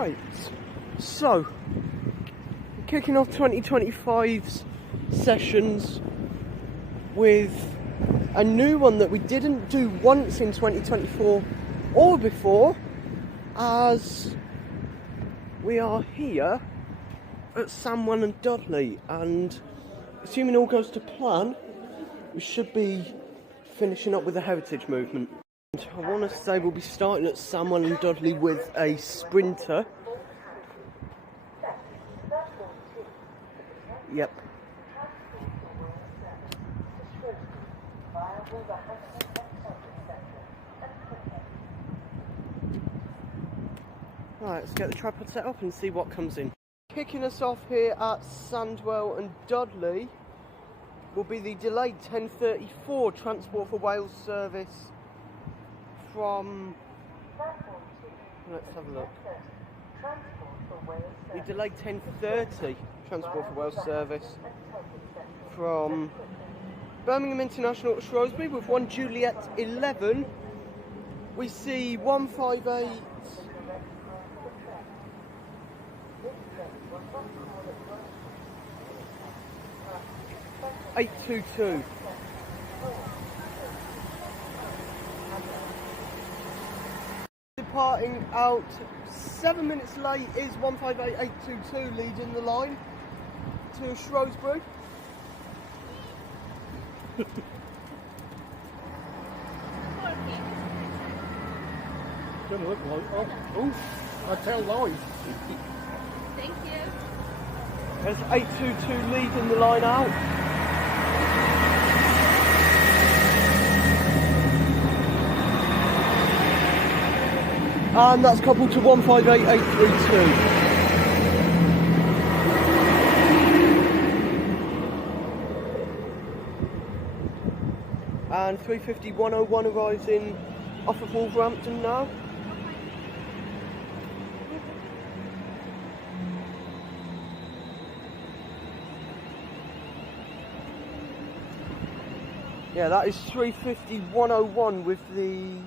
Right, so kicking off 2025's sessions with a new one that we didn't do once in 2024 or before, as we are here at Sandwell and Dudley, and assuming all goes to plan, we should be finishing up with the heritage movement. And I want to say we'll be starting at Sandwell and Dudley with a sprinter. Yep. Right, let's get the tripod set up and see what comes in. Kicking us off here at Sandwell and Dudley will be the delayed 10:34 Transport for Wales service from... Let's have a look. The delayed 10:30 Transport for Wales service from Birmingham International to Shrewsbury with 1 Juliet 11. We see 158... 822. Departing out 7 minutes late is 158822 leading the line to Shrewsbury. Doesn't look like. Oh, I tell lies. Thank you. There's 822 leading the line out. And that's coupled to 158832. And 350-101 arising off of Wolverhampton now. Yeah, that is 350-101 with the,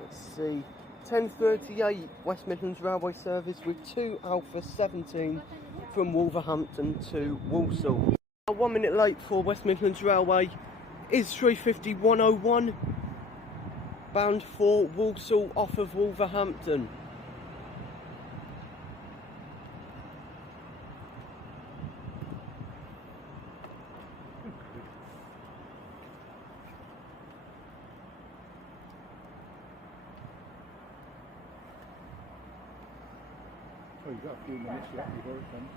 let's see, 10:38 West Midlands Railway service with 2 Alpha 17 from Wolverhampton to Walsall. 1 minute late for West Midlands Railway is 350-101 bound for Walsall off of Wolverhampton. Oh, you've got a few minutes left before it comes.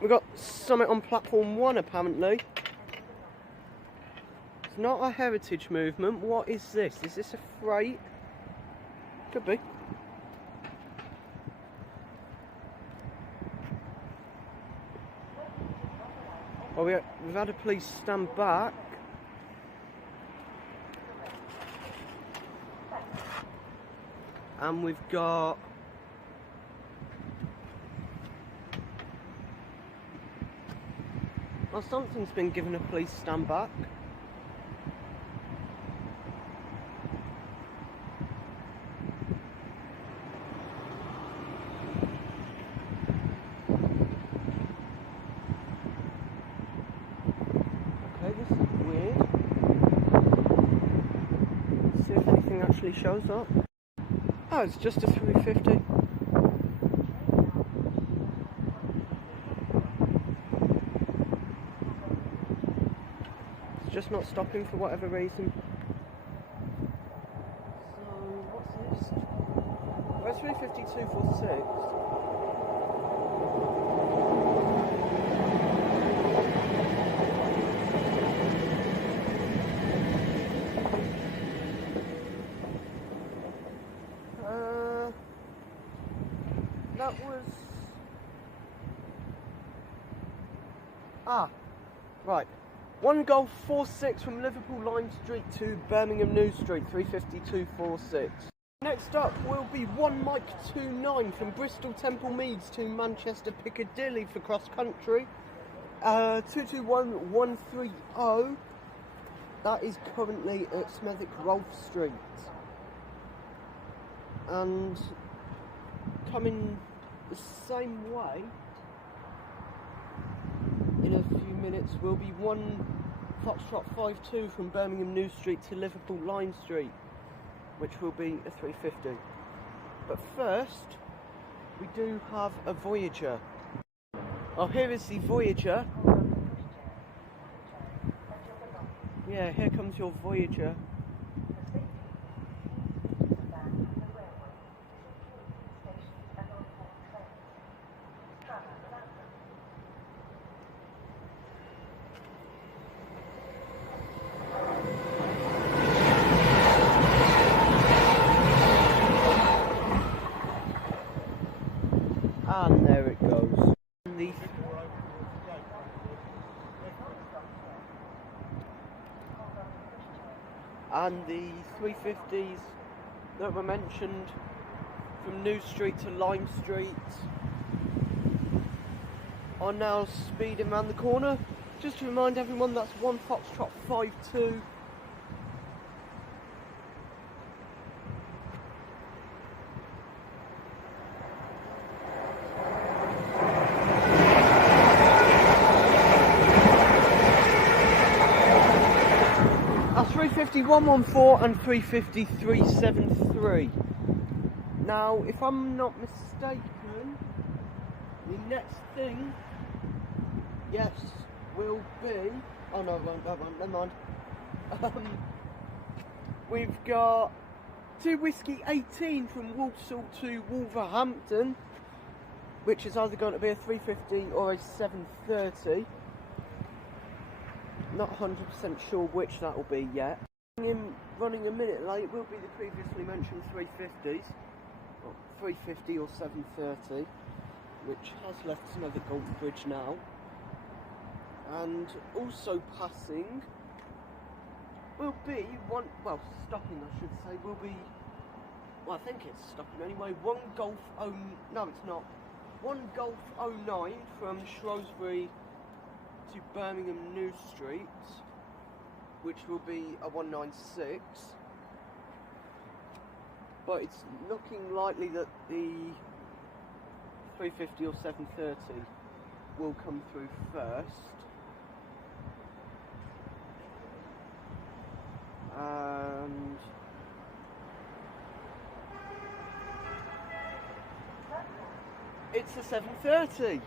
We've got something on platform 1 apparently. It's not a heritage movement. What is this? Is this a freight? Could be. Well, we've had a police stand back. And we've got well, something's been given a police stand back. Okay, this is weird. Let's see if anything actually shows up. Oh, it's just a 350. It's just not stopping for whatever reason. So, what's this? Where's 35246? That was... right. 1 Golf 46 from Liverpool Lime Street to Birmingham New Street, 35246. Next up will be 1 Mike 29 from Bristol Temple Meads to Manchester Piccadilly for cross country. 221130. that is currently at Smethwick Rolfe Street. And coming the same way, in a few minutes, will be one Foxtrot 52 from Birmingham New Street to Liverpool Lime Street, which will be a 350. But first, we do have a Voyager. Oh, here is the Voyager. Yeah, here comes your Voyager. And there it goes. And the 350s that were mentioned from New Street to Lime Street are now speeding around the corner. Just to remind everyone, that's one Foxtrot 52. That's 350-114 and 350-373. Now, if I'm not mistaken, the next thing, yes, will be... Oh no, it won't, never mind. We've got 2 Whiskey 18 from Walsall to Wolverhampton, which is either going to be a 350 or a 730. Not 100% sure which that will be yet. Running a minute late will be the previously mentioned 350s, or 350 or 730, which has left Smethwick Bridge now. And also passing will be stopping I should say, will be, well I think it's stopping anyway, one Golf Golf 09 from Shrewsbury to Birmingham New Street, which will be a 196, but it's looking likely that the 350 or 730 will come through first. And it's a 730.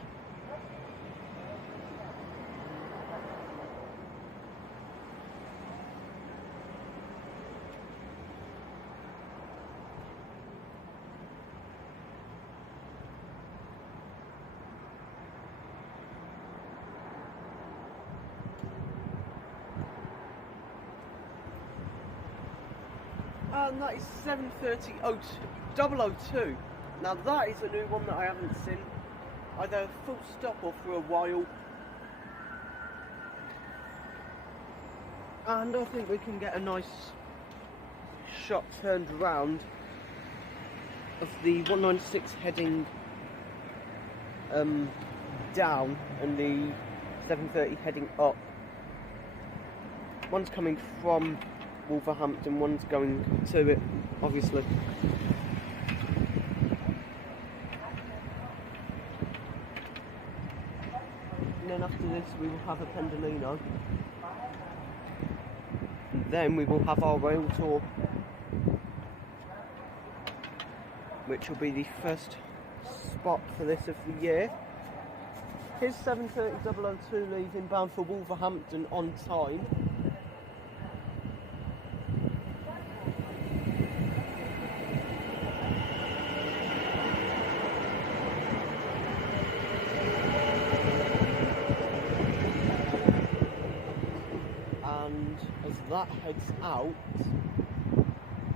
And that is 730-002. Now that is a new one that I haven't seen either full stop or for a while. And I think we can get a nice shot turned around of the 196 heading down and the 730 heading up. One's coming from Wolverhampton, one's going to it, obviously. And then after this we will have a Pendolino. And then we will have our rail tour, which will be the first spot for this of the year. Here's 730-002 leaving bound for Wolverhampton on time. As that heads out,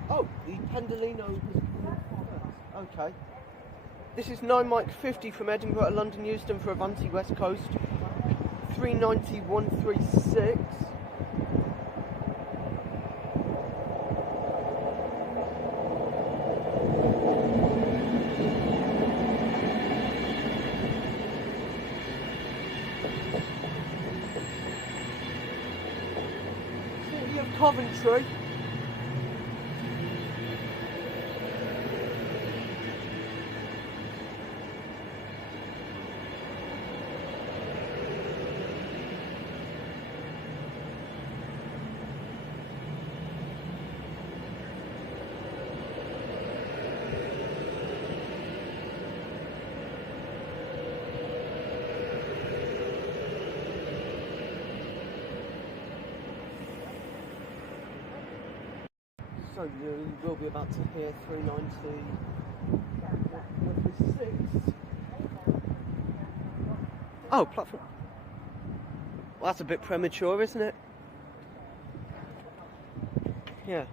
oh, the Pendolino has come first. Okay. This is 9 Mike 50 from Edinburgh to London Euston for Avanti West Coast. 390-136. Coventry. So you will be about to hear 390 with the 6th. Oh, platform. Well, that's a bit premature, isn't it? Yeah.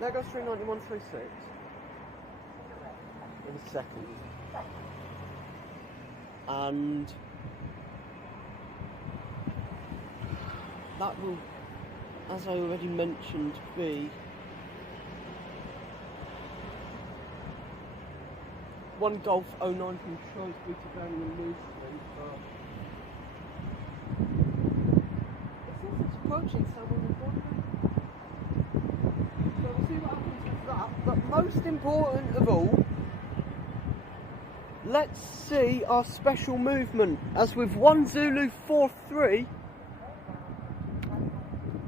There goes 39136. In a second. And that will, as I already mentioned, be 1 Golf 09 from Shrewsbury to Birmingham New Street. It seems it's approaching Sandwell and Dudley. So we'll see what happens with that. But most important of all, let's see our special movement as with 1 Zulu 43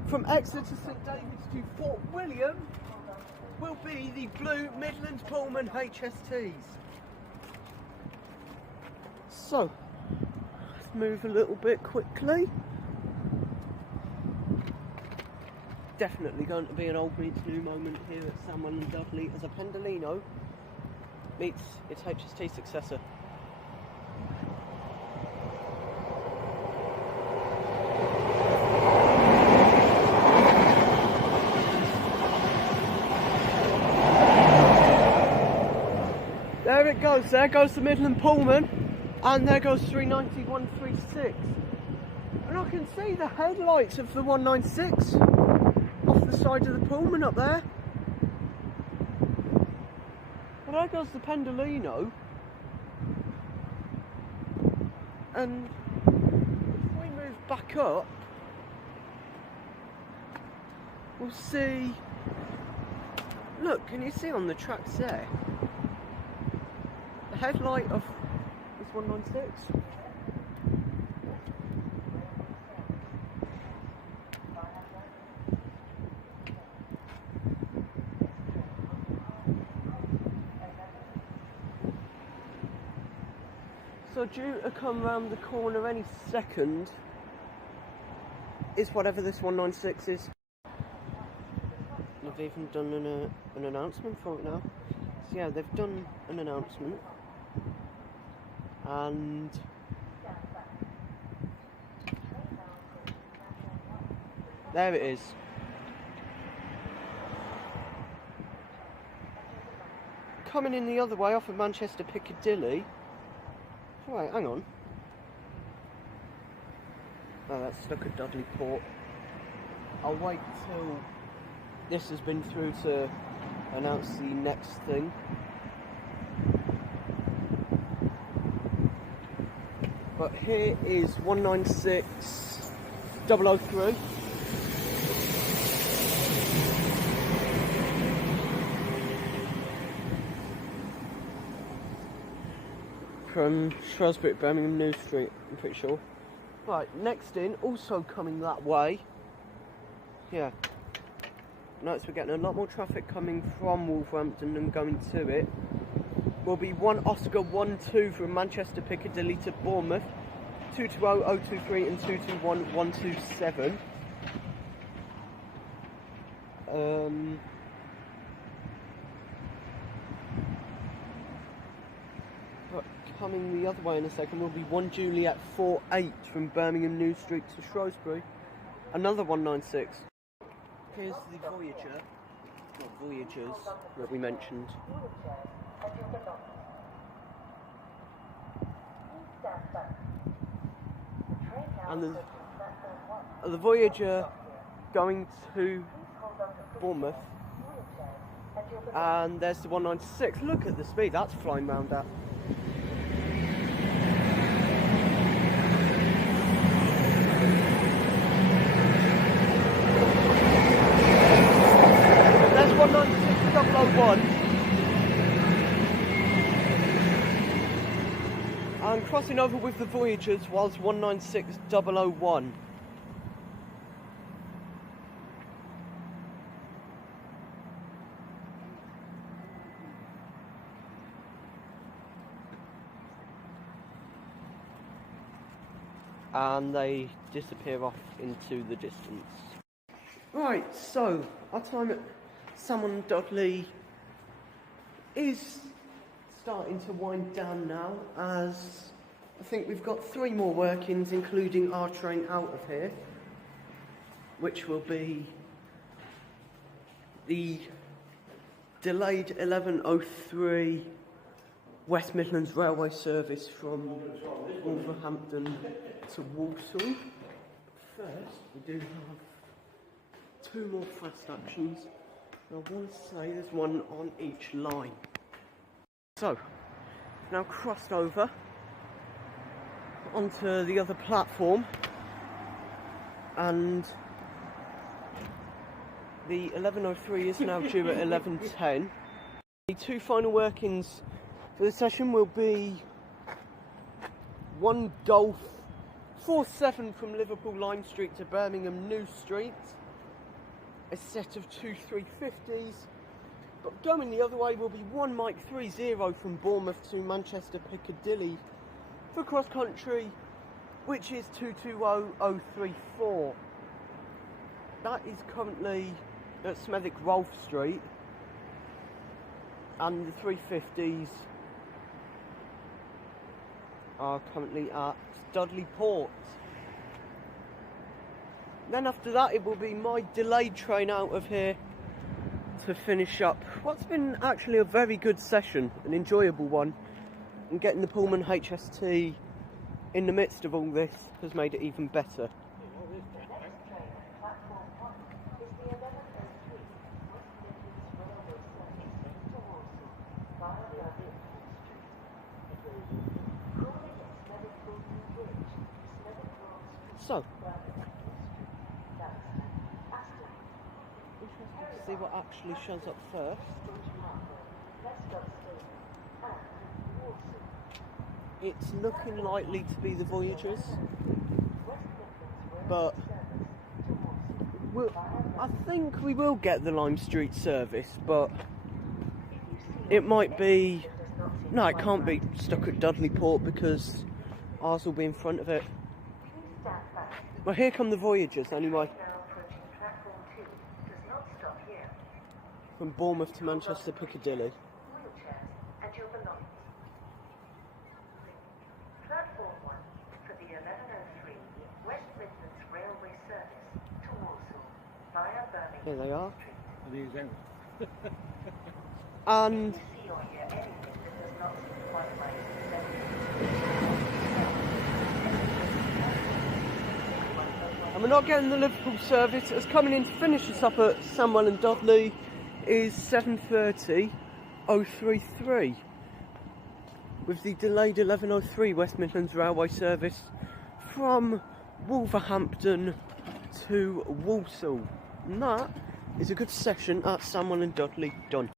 from Exeter to St David's to Fort William will be the Blue Midland Pullman HSTs. So, let's move a little bit quickly. Definitely going to be an old meets new moment here at Sandwell and Dudley as a Pendolino meets its HST successor. There it goes, there goes the Midland Pullman, and there goes 390-136. And I can see the headlights of the 196 off the side of the Pullman up there. Well, there goes the Pendolino. And if we move back up, we'll see. Look, can you see on the tracks there? The headlight of this 196. So due to come round the corner any second is whatever this 196 is. They've even done an announcement for it now. So yeah, they've done an announcement. And there it is. Coming in the other way off of Manchester Piccadilly. Right, hang on. Oh, that's stuck at Dudley Port. I'll wait till this has been through to announce the next thing. But here is 196-003. From Shrewsbury to Birmingham New Street, I'm pretty sure. Right, next in, also coming that way. Yeah. Notice we're getting a lot more traffic coming from Wolverhampton than going to it. Will be 1 Oscar 12 from Manchester Piccadilly to Bournemouth, 220-023 and 221-127. But coming the other way in a second will be 1 Juliet 48 from Birmingham New Street to Shrewsbury, another 196. Here's the Voyager, not Voyagers, that we mentioned. And the Voyager going to Bournemouth. And there's the 196. Look at the speed that's flying round at. 1101. And crossing over with the Voyagers was 196001. And they disappear off into the distance. Right, so our time at Sandwell and Dudley is starting to wind down now, as I think we've got 3 more workings, including our train out of here, which will be the delayed 1103 West Midlands Railway service from Wolverhampton to Walsall. First, we do have 2 more fast actions. I want to say there's one on each line. So, now crossed over onto the other platform, and the 1103 is now due at 11:10. The 2 final workings for the session will be 1 Golf 47 from Liverpool Lime Street to Birmingham New Street, a set of 2 350s, but going the other way will be 1 Mike 30 from Bournemouth to Manchester Piccadilly for cross country, which is 220034. That is currently at Smethwick Rolfe Street, and the 350s are currently at Dudley Port. Then after that it will be my delayed train out of here to finish up what's been actually a very good session, an enjoyable one, and getting the Pullman HST in the midst of all this has made it even better. So, interested to see what actually shows up first. It's looking likely to be the Voyagers, but I think we will get the Lime Street service, but it might be... No, it can't be stuck at Dudley Port because ours will be in front of it. Well, here come the Voyagers anyway. From Bournemouth to Manchester Piccadilly. Platform 1 for the 1103 West Midlands Railway service to Walsall via Birmingham. Here they are. Are these out? And See or hear anything that does not seem quite right. we're not getting the Liverpool service. It's coming in to finish us up at Sandwell and Dudley is 7:30:033 with the delayed 1103 West Midlands Railway service from Wolverhampton to Walsall. And that is a good session at Sandwell and Dudley done.